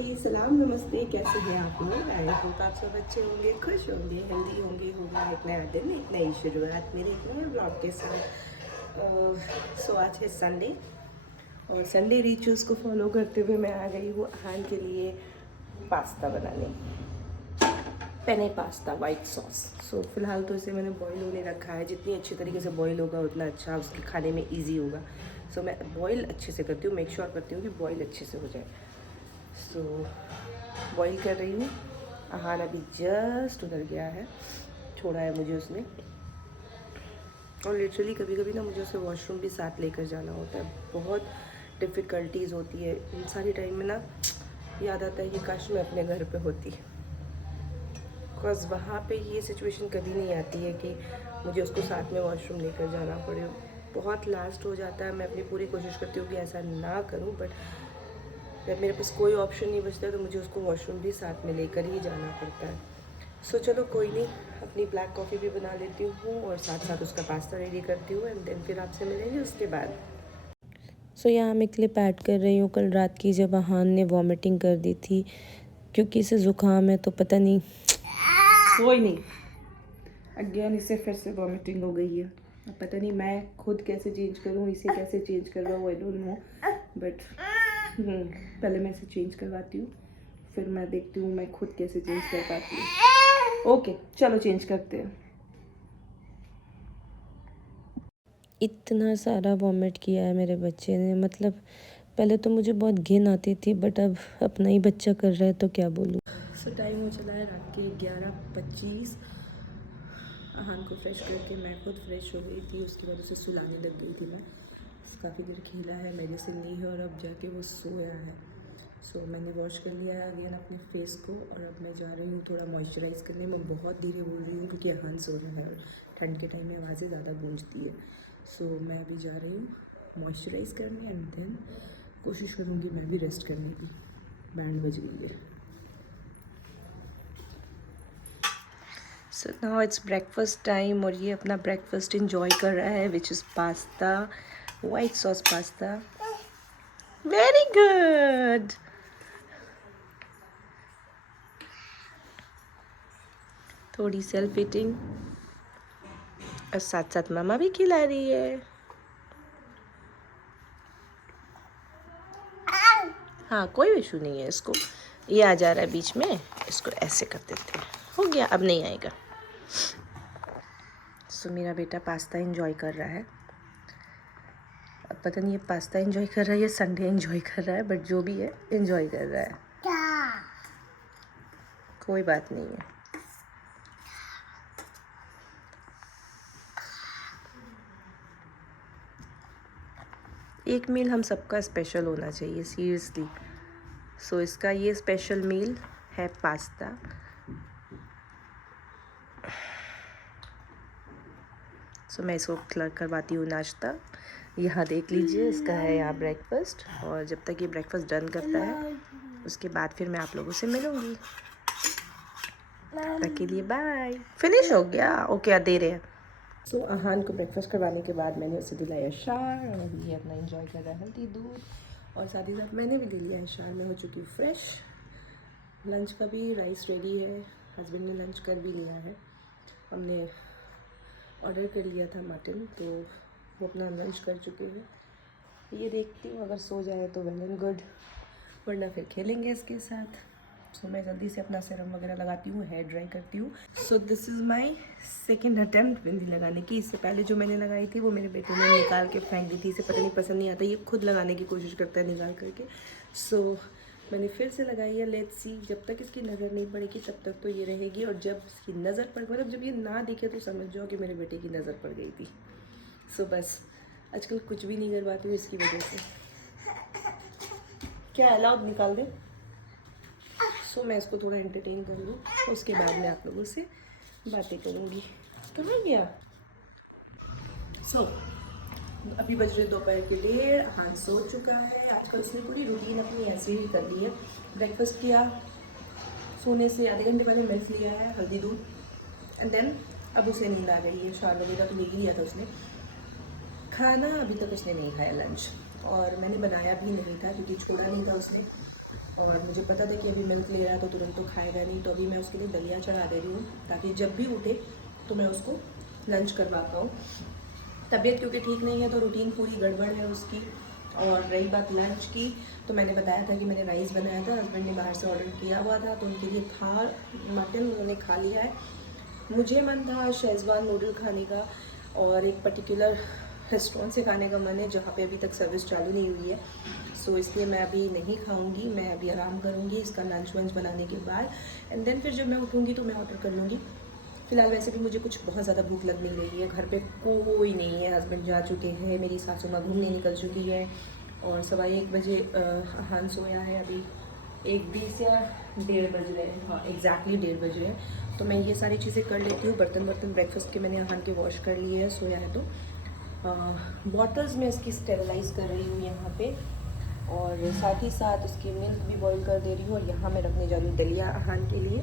Everybody, सलाम नमस्ते। कैसे हैं आप लोग? आई होप आप सब अच्छे होंगे, खुश होंगे, हेल्दी होंगे। होगा एक नया दिन, एक नई शुरुआत मेरे एक नए ब्लॉग के साथ। सो आज है संडे और संडे रिचुअल्स को फॉलो करते हुए मैं आ गई हूँ अहान के लिए पास्ता बनाने। Penne pasta white sauce. सो फिलहाल तो इसे मैंने बॉईल होने रखा है। जितनी अच्छी तरीके से बॉईल होगा उतना अच्छा उसके खाने में ईजी होगा। सो मैं बॉईल अच्छे से करती हूँ, मेक श्योर करती हूँ कि बॉईल अच्छे से हो जाए। सो बॉईल कर रही हूँ। अहान अभी जस्ट उधर गया है, छोड़ा है मुझे उसने। और लिटरली कभी कभी ना मुझे उसे वॉशरूम भी साथ लेकर जाना होता है। बहुत डिफ़िकल्टीज़ होती है इन सारी टाइम में ना। याद आता है कि काश मैं अपने घर पे होती, बिकॉज़ वहाँ पे ये सिचुएशन कभी नहीं आती है कि मुझे उसको साथ में वॉशरूम लेकर जाना पड़े। बहुत लास्ट हो जाता है। मैं अपनी पूरी कोशिश करती हूँ कि ऐसा ना करूँ, बट जब मेरे पास कोई ऑप्शन नहीं बचता है तो मुझे उसको वॉशरूम भी साथ में लेकर ही जाना पड़ता है। सो चलो कोई नहीं, अपनी ब्लैक कॉफ़ी भी बना लेती हूँ और साथ साथ उसका पास्ता रेडी करती हूँ, एंड देन फिर आपसे मिलेंगे उसके बाद। सो यहाँ मैं क्लिप ऐड कर रही हूँ कल रात की, जब अहान ने वॉमिटिंग कर दी थी। क्योंकि इसे ज़ुकाम है तो पता नहीं। कोई नहीं, अगेन इसे फिर से वॉमिटिंग हो गई है। अब पता नहीं मैं खुद कैसे चेंज करूँ, इसे कैसे चेंज करवाऊँ, आई डोंट नो। बट पहले मैं इसे चेंज करवाती हूँ, फिर मैं देखती हूँ मैं खुद कैसे चेंज कर पाती हूँ। ओके चलो चेंज करते हैं। इतना सारा वॉमिट किया है मेरे बच्चे ने, मतलब पहले तो मुझे बहुत घिन आती थी, बट अब अपना ही बच्चा कर रहा है तो क्या बोलूँ। सो टाइम हो चला है रात के 11:25। अहान को फ्रेश करके मैं खुद फ्रेश हो गई थी। उसके बाद उसे सुलाने लग गई थी मैं। काफ़ी देर खेला है, मेडिसिन ली है और अब जाके वो सोया है। सो मैंने वॉश कर लिया है अगेन अपने फेस को, और अब मैं जा रही हूँ थोड़ा मॉइस्चराइज़ करने। मैं बहुत धीरे बोल रही हूँ क्योंकि अहान सो रहा है और ठंड के टाइम में आवाज़ें ज़्यादा गूंजती है। सो मैं अभी जा रही हूँ मॉइस्चराइज़ करने, एंड देन कोशिश करूँगी मैं भी रेस्ट करने की। बैंड बज गई है। So now it's breakfast time और ये अपना ब्रेकफास्ट इंजॉय कर रहा है, which is pasta, white sauce pasta. Very good. थोड़ी सेल्फ ईटिंग और साथ साथ मामा भी खिला रही है। हाँ कोई इशू नहीं है इसको। ये आ जा रहा है बीच में, इसको ऐसे कर देते हैं। हो गया, अब नहीं आएगा। सो मेरा बेटा पास्ता एंजॉय कर रहा है। अब पता नहीं ये पास्ता एंजॉय कर रहा है या संडे एंजॉय कर रहा है, बट जो भी है एंजॉय कर रहा है। कोई बात नहीं है। एक मील हम सबका स्पेशल होना चाहिए, सीरियसली। सो इसका ये स्पेशल मील है पास्ता। सो मैं इसको करवाती हूँ नाश्ता। यहाँ देख लीजिए, इसका है यहाँ ब्रेकफास्ट, और जब तक ये ब्रेकफास्ट डन करता है उसके बाद फिर मैं आप लोगों से मिलूँगी। तब तक के लिए बाय। फिनिश हो गया? ओके दे रहे हैं। सो अहान को ब्रेकफास्ट करवाने के बाद मैंने उसे दिलाया शार, और अभी ये अपना एंजॉय कर रहा है हल्दी दूध, और साथ ही साथ मैंने भी ले लिया है शार। मैं हो चुकी फ्रेश। लंच का भी राइस रेडी है, हस्बैंड ने लंच कर भी लिया है। हमने ऑर्डर कर लिया था मटन, तो वो अपना लंच कर चुके हैं। ये देखती हूँ अगर सो जाए तो वेल एंड गुड, वरना फिर खेलेंगे इसके साथ। सो मैं जल्दी से अपना सीरम वगैरह लगाती हूँ, हेयर ड्राई करती हूँ। So this is my second attempt bindi लगाने की। इससे पहले जो मैंने लगाई थी वो मेरे बेटे ने निकाल के फेंक दी थी। इसे पता नहीं पसंद नहीं आता, ये खुद लगाने की कोशिश करता है निकाल करके। सो मैंने फिर से लगाई है। लेट्स सी, जब तक इसकी नज़र नहीं पड़ेगी तब तक तो ये रहेगी, और जब इसकी नज़र पड़, मतलब जब ये ना दिखे तो समझ जाओ कि मेरे बेटे की नज़र पड़ गई थी। सो बस आजकल कुछ भी नहीं करवाती हूँ इसकी वजह से। क्या अलाउड निकाल दे। सो मैं इसको थोड़ा एंटरटेन कर लूँ, उसके बाद मैं आप लोगों से बातें करूँगी। कहाँ गया? सो अभी बज रहे दोपहर के 1:30। हाँ सो चुका है। आजकल उसने पूरी रूटीन अपनी ऐसे ही कर ली है। ब्रेकफास्ट किया, सोने से आधे घंटे पहले मिल्क लिया है, हल्दी दूध, एंड देन अब उसे नींद आ गई है। शार वगैरह तो ले ही लिया था उसने। खाना अभी तक उसने नहीं खाया लंच, और मैंने बनाया भी नहीं था क्योंकि छोड़ा नहीं था उसने। और मुझे पता था कि अभी मिल्क ले रहा है तो तुरंत तो खाएगा नहीं, तो अभी मैं उसके लिए दलिया चढ़ा दे रही हूँ ताकि जब भी उठे तो मैं उसको लंच करवा पाऊँ। तबीयत क्योंकि ठीक नहीं है तो रूटीन पूरी गड़बड़ है उसकी। और रही बात लंच की, तो मैंने बताया था कि मैंने राइस बनाया था, हस्बैंड ने बाहर से ऑर्डर किया हुआ था तो उनके लिए था मटन, उन्होंने खा लिया है। मुझे मन था शेज़वान नूडल खाने का और एक पर्टिकुलर रेस्टोरेंट से खाने का मन है जहाँ पे अभी तक सर्विस चालू नहीं हुई है। सो इसलिए मैं अभी नहीं खाऊंगी, मैं अभी आराम करूंगी इसका लंच वंच बनाने के बाद, एंड देन फिर जब मैं उठूंगी तो मैं ऑर्डर कर लूँगी। फ़िलहाल वैसे भी मुझे कुछ बहुत ज़्यादा भूख लग नहीं रही है, घर पे कोई नहीं है, हस्बैंड जा चुके हैं, मेरी सासू माँ घूमने निकल चुकी है और 1:15 बजे अहान सोया है। अभी 1:20 या 1:30 बज रहे हैं, हाँ एग्जैक्टली 1:30 बज रहे हैं। तो मैं ये सारी चीज़ें कर लेती हूँ, बर्तन ब्रेकफास्ट के मैंने अहान के वॉश कर लिए हैं, सोया है तो बॉटल्स में इसकी स्टेरलाइज़ कर रही हूँ यहाँ पे, और साथ ही साथ उसकी मिल्क भी बॉईल कर दे रही हूँ, और यहाँ मैं रखने जा रही हूँ दलिया अहान के लिए।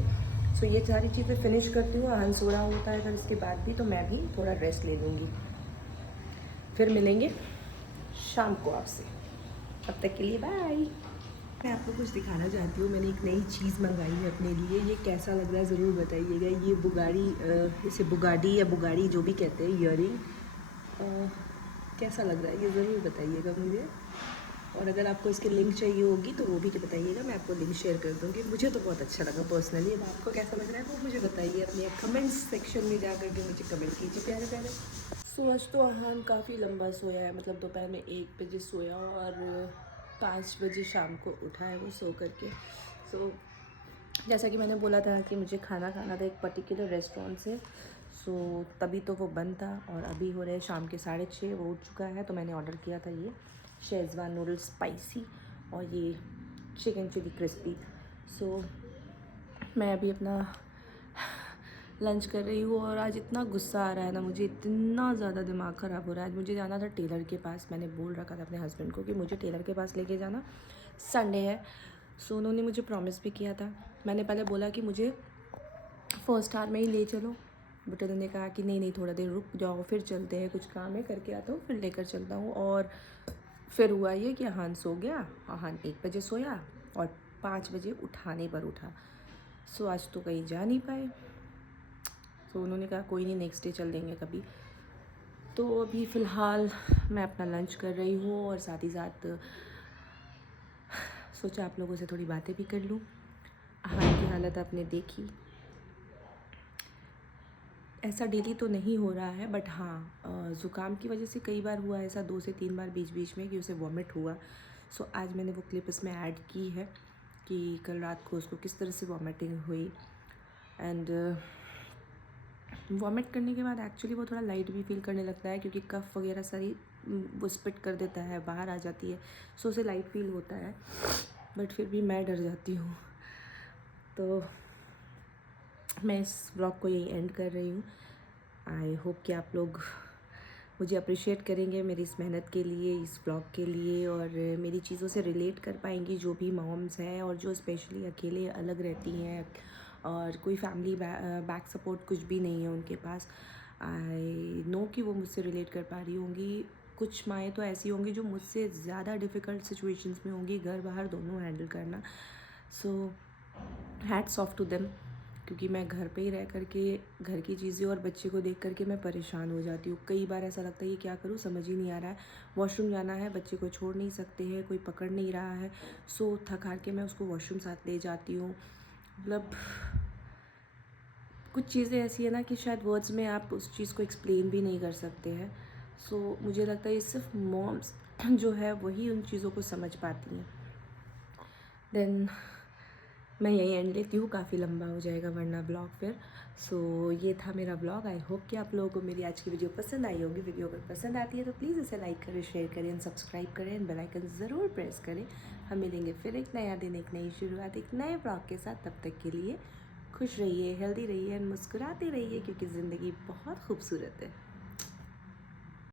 सो ये सारी चीज़ें फिनिश करती हूँ, अहान सो रहा होता है, फिर इसके बाद भी तो मैं भी थोड़ा रेस्ट ले लूँगी। फिर मिलेंगे शाम को आपसे, तब तक के लिए बाय। मैं आपको कुछ दिखाना चाहती हूँ, मैंने एक नई चीज़ मंगाई है अपने लिए, ये कैसा लग रहा है ज़रूर बताइएगा। ये बुगाड़ी, इसे बुगाड़ी या बुगाड़ी जो भी कहते हैं, ईयरिंग कैसा लग रहा है ये ज़रूर बताइएगा मुझे, और अगर आपको इसकी लिंक चाहिए होगी तो वो भी बताइएगा, मैं आपको लिंक शेयर कर दूँगी। मुझे तो बहुत अच्छा लगा पर्सनली, अब आपको कैसा लग रहा है वो मुझे बताइए अपने कमेंट्स सेक्शन में जा कर के मुझे कमेंट कीजिए प्यारे प्यारे। सो आज तो अहान काफ़ी लंबा सोया है, मतलब दोपहर में 1 बजे सोया और 5 बजे शाम को उठा है वो सो करके। सो जैसा कि मैंने बोला था कि मुझे खाना खाना था एक पर्टिकुलर रेस्टोरेंट से, सो तभी तो वो बंद था, और अभी हो रहे शाम के 6:30, वो उठ चुका है। तो मैंने ऑर्डर किया था ये शेज़वान नूडल्स स्पाइसी और ये चिकन चिली क्रिस्पी। सो मैं अभी अपना लंच कर रही हूँ, और आज इतना गुस्सा आ रहा है ना मुझे, इतना ज़्यादा दिमाग ख़राब हो रहा है। आज मुझे जाना था टेलर के पास, मैंने बोल रखा था अपने हस्बैंड को कि मुझे टेलर के पास लेके जाना, संडे है। सो उन्होंने मुझे प्रॉमिस भी किया था। मैंने पहले बोला कि मुझे फर्स्ट आवर में ही ले चलो, बट उन्होंने कहा कि नहीं थोड़ा देर रुक जाओ, फिर चलते हैं, कुछ काम है करके आता हूँ फिर लेकर चलता हूँ। और फिर हुआ ये कि अहान सो गया, अहान 1 बजे सोया और 5 बजे उठाने पर उठा। सो आज तो कहीं जा नहीं पाए। तो उन्होंने कहा कोई नहीं, नेक्स्ट डे चल देंगे कभी। तो अभी फ़िलहाल मैं अपना लंच कर रही हूँ, और साथ ही साथ सोचा आप लोगों से थोड़ी बातें भी कर लूँ। अहान की हालत आपने देखी, ऐसा डेली तो नहीं हो रहा है, बट हाँ ज़ुकाम की वजह से कई बार हुआ ऐसा 2 से 3 बार बीच बीच में कि उसे वॉमिट हुआ। सो आज मैंने वो क्लिप इसमें ऐड की है कि कल रात को उसको किस तरह से वॉमिटिंग हुई, एंड वॉमिट करने के बाद एक्चुअली वो थोड़ा लाइट भी फील करने लगता है, क्योंकि कफ वगैरह सारी वो स्पिट कर देता है, बाहर आ जाती है, सो उसे लाइट फील होता है, बट फिर भी मैं डर जाती हूँ। तो मैं इस व्लॉग को यही एंड कर रही हूँ। आई होप कि आप लोग मुझे अप्रिशिएट करेंगे मेरी इस मेहनत के लिए, इस व्लॉग के लिए, और मेरी चीज़ों से रिलेट कर पाएंगी जो भी मॉम्स हैं और जो स्पेशली अकेले अलग रहती हैं और कोई फैमिली बैक सपोर्ट कुछ भी नहीं है उनके पास। आई नो कि वो मुझसे रिलेट कर पा रही होंगी। कुछ माएँ तो ऐसी होंगी जो मुझसे ज़्यादा डिफ़िकल्ट सिचुएशंस में होंगी, घर बाहर दोनों हैंडल करना। So hats off to them, क्योंकि मैं घर पे ही रह करके घर की चीज़ें और बच्चे को देख करके मैं परेशान हो जाती हूँ। कई बार ऐसा लगता है ये क्या करूँ, समझ ही नहीं आ रहा है। वॉशरूम जाना है, बच्चे को छोड़ नहीं सकते हैं, कोई पकड़ नहीं रहा है, सो थक हार के मैं उसको वॉशरूम साथ ले जाती हूँ। मतलब कुछ चीज़ें ऐसी है ना कि शायद वर्ड्स में आप उस चीज़ को एक्सप्लेन भी नहीं कर सकते हैं। सो मुझे लगता है ये सिर्फ मॉम्स जो है वही उन चीज़ों को समझ पाती हैं। देन मैं यही एंड लेती हूँ, काफ़ी लंबा हो जाएगा वरना ब्लॉग फिर। सो ये था मेरा ब्लॉग। आई होप कि आप लोगों को मेरी आज की वीडियो पसंद आई होगी। वीडियो अगर पसंद आती है तो प्लीज़ इसे लाइक करें, शेयर करें एंड सब्सक्राइब करें एंड बेल आइकन ज़रूर प्रेस करें। हम मिलेंगे फिर एक नया दिन, एक नई शुरुआत, एक नए ब्लॉग के साथ। तब तक के लिए खुश रहिए, हेल्दी रहिए एंड मुस्कुराते रहिए, क्योंकि ज़िंदगी बहुत खूबसूरत है।